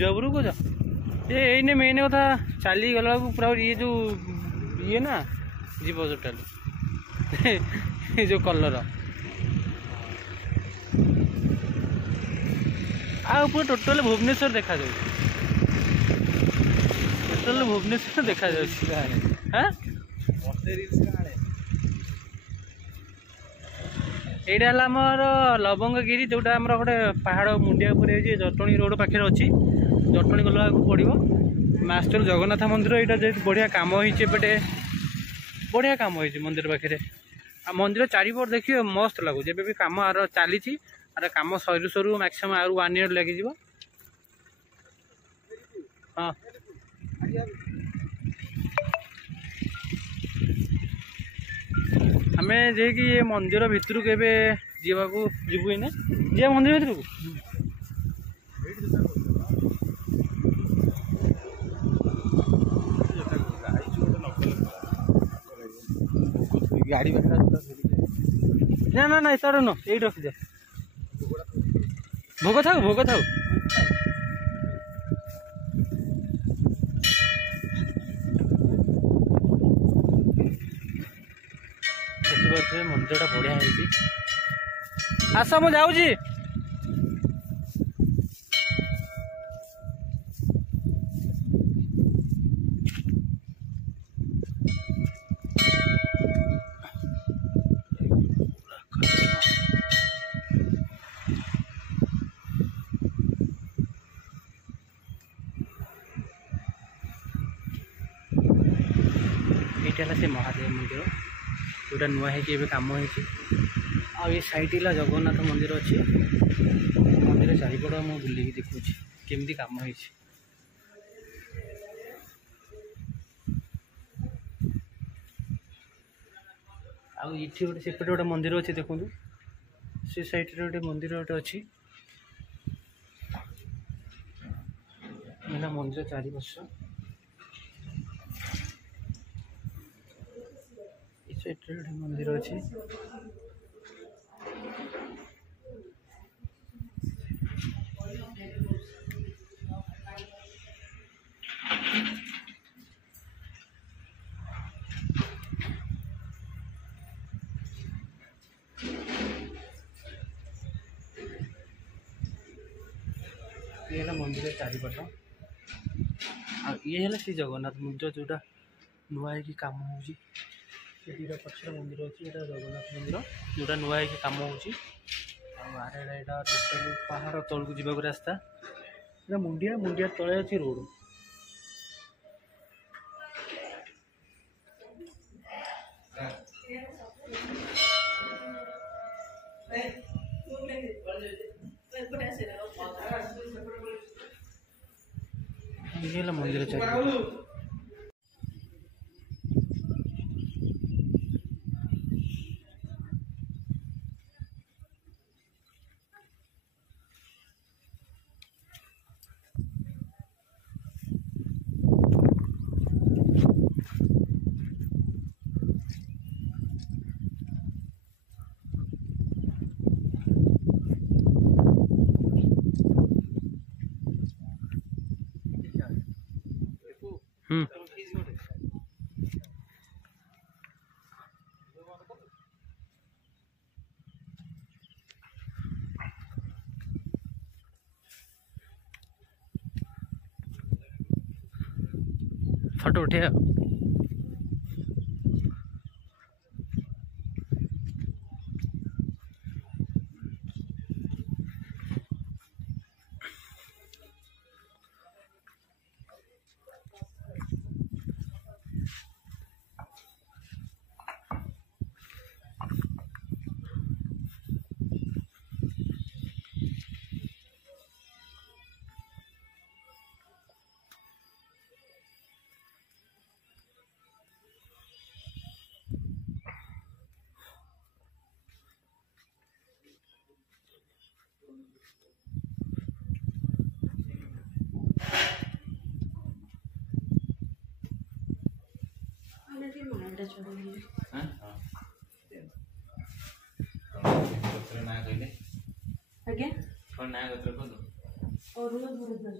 जबरू को ये मेन कथा चली गला पूरा ये जो ये ना जीव टोटाली जो कलर पूरा टोटाल भुवनेश्वर देखा जाए टोटाल भुवनेश्वर देखा जाए यहाँ आमर लवंगगिरी जोटा आम गोटे पहाड़ मुंडिया जटणी रोड पाखे अच्छी जटणी गला पड़ो मास्टर जगन्नाथ मंदिर यहाँ बढ़िया कम होपटे बढ़िया कम हो मंदिर पाखे मंदिर चारिपट देखिए मस्त लगुच एवं भी कम आर चली आर कम सरू सरू मैक्सिमम आर 1 ईयर लगे हाँ आम जे कि ये मंदिर भितर को जीवाकू जीवु ना जी मंदिर भितर को गाड़ी ना ना ना तार न ये रखी दे भोग था देखिए मंदिर बढ़िया है आस मु जाऊँगी ये से महादेव मंदिर जोटा नुआ है कम हो साइड जगन्नाथ मंदिर अच्छी मंदिर चारिपट मुझे बुलिकी देखुची केमती कम हो गोटे सेपटे गोटे मंदिर अच्छी देखो से साइड गोटे मंदिर गोटे अच्छी मंदिर चारिपार्श गोटे मंदिर अच्छी ये मंदिर चारिपट ये श्री जगन्नाथ मंदिर जोटा नुआ है कम हो पक्ष मंदिर अच्छी यहाँ जगन्नाथ मंदिर जोटा नुआ है कम हो पहाड़ तौल को जावाक रास्ता मुंडिया मुंडिया तले अच्छी रोड ये मंदिर चाहिए फोटो उठे आज्ञा कौन ना गोत्र कहलु अरुण भरद्वाज